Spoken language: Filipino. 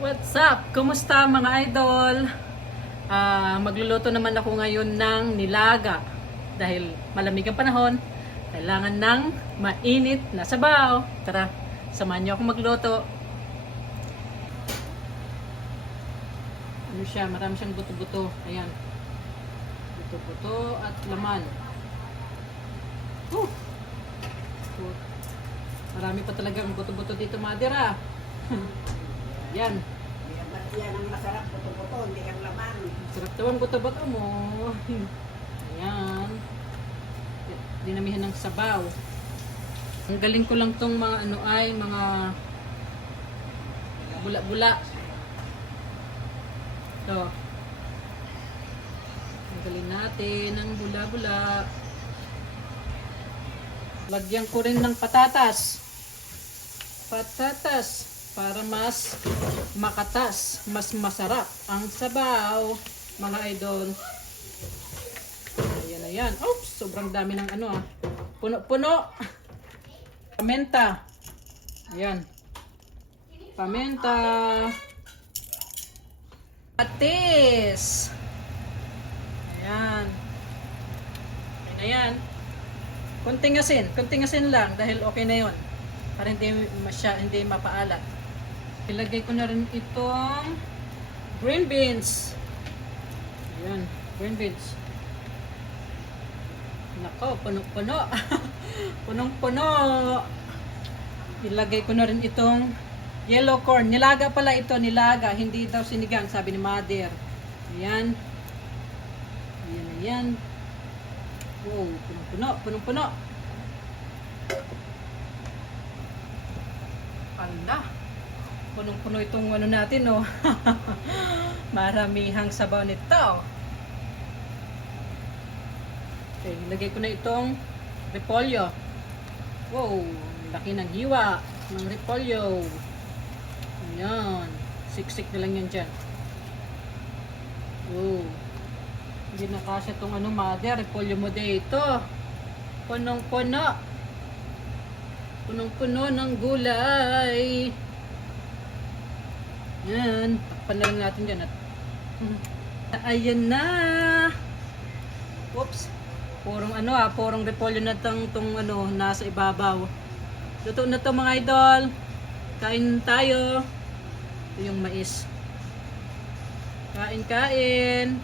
What's up? Kumusta mga idol? Magluluto naman ako ngayon ng nilaga. Dahil malamig ang panahon, kailangan ng mainit na sabaw. Tara, samahan niyo ako magluto. Ano siya? Marami siyang buto-buto. Ayan. Buto-buto at laman. Marami pa talaga ang buto-buto dito, mother ah. Yan. Yan ang masarap, buto-buto, hindi ang laman. Sarap daw ang buto-buto mo. Ayan. Dinamihan ng sabaw. Ang galing ko lang tong mga mga bula-bula. Ito. Ang galing natin ng bula-bula. Lagyan ko rin ng patatas. Patatas. Para mas makatas, mas masarap ang sabaw, mga idol. Ayan, ayan. Oops, sobrang dami ng puno-puno. Pamenta. Ayan. Pamenta. Patis. Ayan. Ayan. Kunting asin lang dahil okay na 'yon. Para hindi mapaalat. Ilagay ko na rin itong green beans. Ayan, green beans. Nako, puno-puno. Punong-puno. Ilagay ko na rin itong yellow corn. Nilaga pala ito, nilaga. Hindi daw sinigang, sabi ni mother. Ayan. Ayan, ayan. Wow, punong-puno, punong-puno. Ala. Punong-puno itong natin, oh. Maramihang sabaw nito. Okay, lagay ko na itong repolyo. Wow, laki ng hiwa ng repolyo. Ayan. Siksik na lang yan dyan. Oh. Hindi na kasya itong mother. Repolyo mo dito. Punong-puno. Punong-puno ng gulay. Yan. Takpan na lang natin dyan. Ayan na. Oops. Purong purong repolyo na tong nasa ibabaw. Luto na to mga idol. Kain tayo. Ito yung mais. Kain.